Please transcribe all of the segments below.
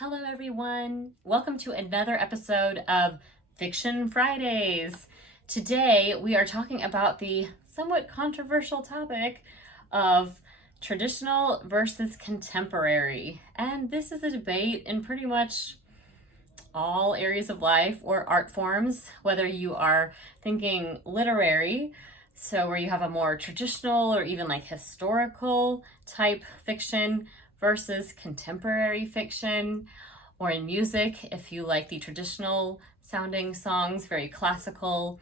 Hello, everyone. Welcome to another episode of Fiction Fridays. Today, we are talking about the somewhat controversial topic of traditional versus contemporary. And this is a debate in pretty much all areas of life or art forms, whether you are thinking literary, so where you have a more traditional or even like historical type fiction, versus contemporary fiction, or in music, if you like the traditional sounding songs, very classical,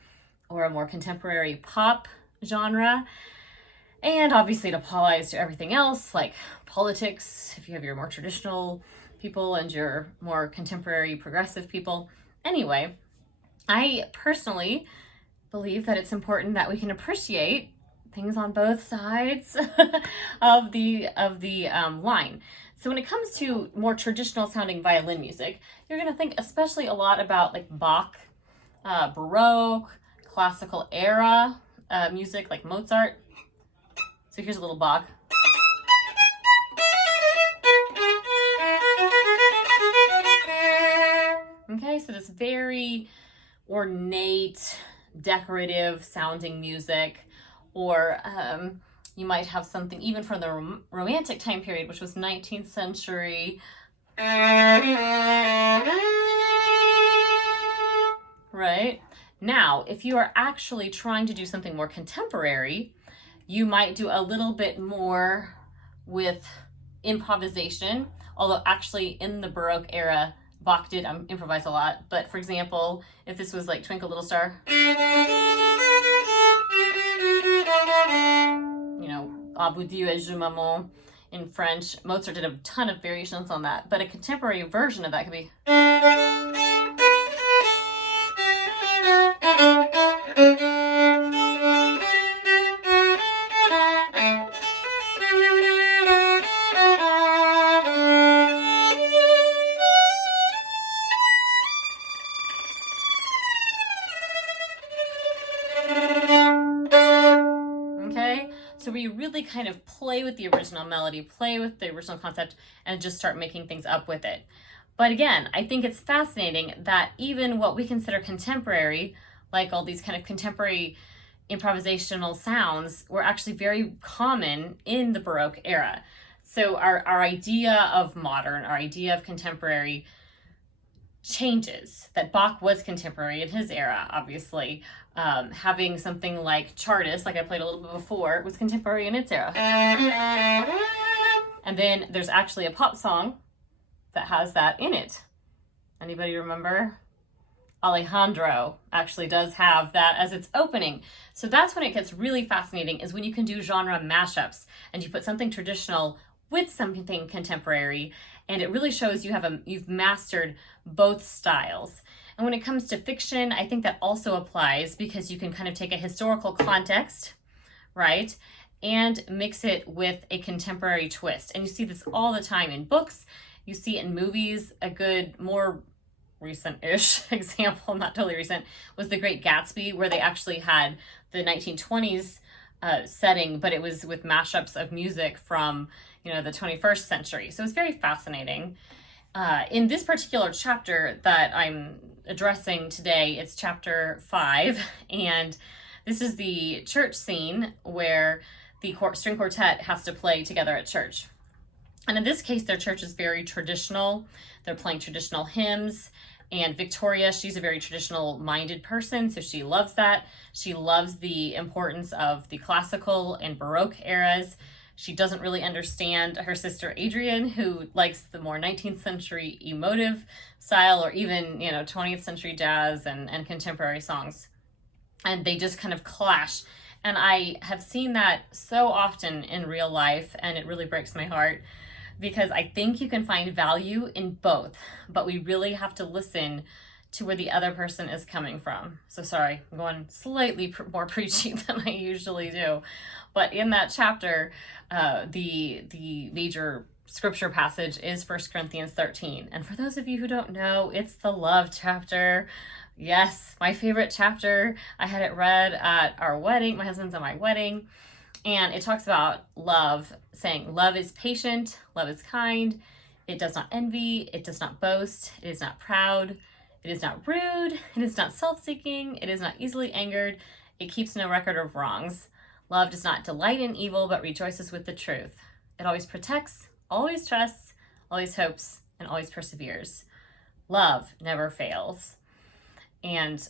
or a more contemporary pop genre. And obviously it applies to everything else, like politics, if you have your more traditional people and your more contemporary progressive people. Anyway, I personally believe that it's important that we can appreciate things on both sides of the line. So when it comes to more traditional sounding violin music, you're going to think especially a lot about like Bach, Baroque, classical era music like Mozart. So here's a little Bach. Okay, so this very ornate, decorative sounding music, or you might have something even from the Romantic time period, which was 19th century. Right? Now, if you are actually trying to do something more contemporary, you might do a little bit more with improvisation, although actually in the Baroque era, Bach did improvise a lot. But for example, if this was like Twinkle Little Star, A Vous Dieu et Je Maman in French, Mozart did a ton of variations on that. But a contemporary version of that could be. So where you really kind of play with the original melody, play with the original concept, and just start making things up with it. But again, I think it's fascinating that even what we consider contemporary, like all these kind of contemporary improvisational sounds, were actually very common in the Baroque era. So our idea of modern, our idea of contemporary changes. That Bach was contemporary in his era, obviously. Having something like Chartist, like I played a little bit before, was contemporary in its era. And then there's actually a pop song that has that in it. Anybody remember? Alejandro actually does have that as its opening. So that's when it gets really fascinating, is when you can do genre mashups and you put something traditional with something contemporary, and it really shows you've mastered both styles. And when it comes to fiction, I think that also applies, because you can kind of take a historical context, right, and mix it with a contemporary twist. And you see this all the time in books. You see it in movies. A good, more recent-ish example, not totally recent, was The Great Gatsby, where they actually had the 1920s setting, but it was with mashups of music from, the 21st century. So it's very fascinating. In this particular chapter that I'm addressing today, it's chapter 5, and this is the church scene where the string quartet has to play together at church. And in this case, their church is very traditional. They're playing traditional hymns. And Victoria, she's a very traditional-minded person, so she loves that. She loves the importance of the classical and Baroque eras. She doesn't really understand her sister Adrienne, who likes the more 19th century emotive style, or even, 20th century jazz and contemporary songs. And they just kind of clash. And I have seen that so often in real life, and it really breaks my heart, because I think you can find value in both, but we really have to listen to where the other person is coming from. So sorry, I'm going slightly more preachy than I usually do. But in that chapter, the major scripture passage is 1 Corinthians 13. And for those of you who don't know, it's the love chapter. Yes, my favorite chapter. I had it read at our wedding, my husband's and my wedding. And it talks about love, saying love is patient, love is kind, It does not envy, it does not boast, it is not proud, it is not rude, it is not self-seeking, it is not easily angered, it keeps no record of wrongs. Love does not delight in evil, but rejoices with the truth. It always protects, always trusts, always hopes, and always perseveres. Love never fails. And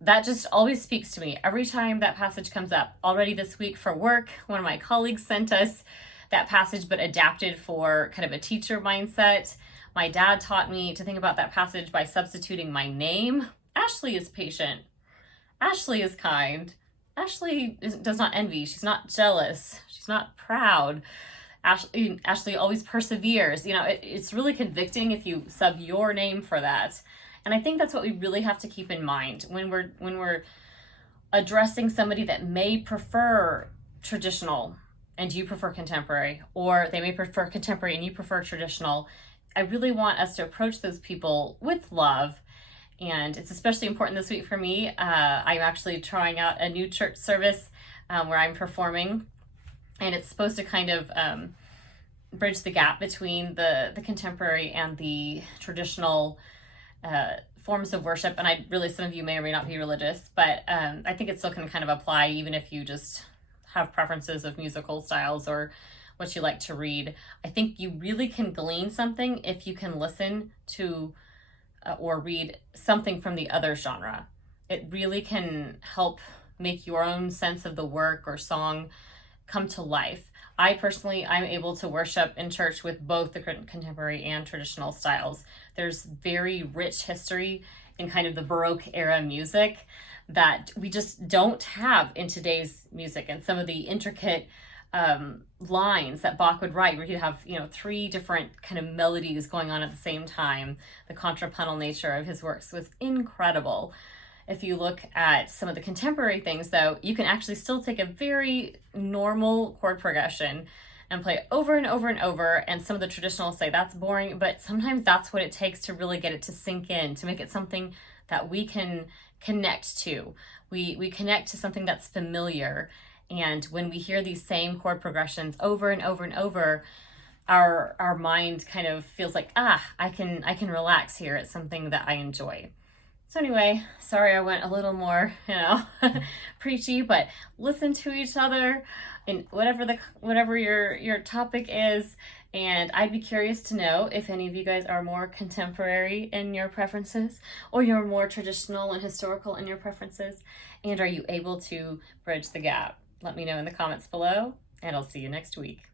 that just always speaks to me every time that passage comes up. Already this week for work, one of my colleagues sent us that passage, but adapted for kind of a teacher mindset. My dad taught me to think about that passage by substituting my name. Ashley is patient. Ashley is kind. Ashley does not envy. She's not jealous. She's not proud. Ashley always perseveres. You know, it's really convicting if you sub your name for that. And I think that's what we really have to keep in mind when we're addressing somebody that may prefer traditional and you prefer contemporary, or they may prefer contemporary and you prefer traditional. I really want us to approach those people with love. And it's especially important this week for me. I'm actually trying out a new church service where I'm performing, and it's supposed to kind of bridge the gap between the contemporary and the traditional forms of worship. And some of you may or may not be religious, but I think it still can kind of apply even if you just have preferences of musical styles or what you like to read. I think you really can glean something if you can listen to or read something from the other genre. It really can help make your own sense of the work or song come to life. I'm able to worship in church with both the contemporary and traditional styles. There's very rich history in kind of the Baroque era music that we just don't have in today's music, and some of the intricate lines that Bach would write, where you have, three different kind of melodies going on at the same time. The contrapuntal nature of his works was incredible. If you look at some of the contemporary things, though, you can actually still take a very normal chord progression and play it over and over and over. And some of the traditionals say that's boring, but sometimes that's what it takes to really get it to sink in, to make it something that we can connect to. We connect to something that's familiar. And when we hear these same chord progressions over and over and over, our mind kind of feels like, I can relax here. It's something that I enjoy. So anyway, sorry I went a little more, preachy, but listen to each other and whatever your topic is. And I'd be curious to know if any of you guys are more contemporary in your preferences, or you're more traditional and historical in your preferences, and are you able to bridge the gap? Let me know in the comments below, and I'll see you next week.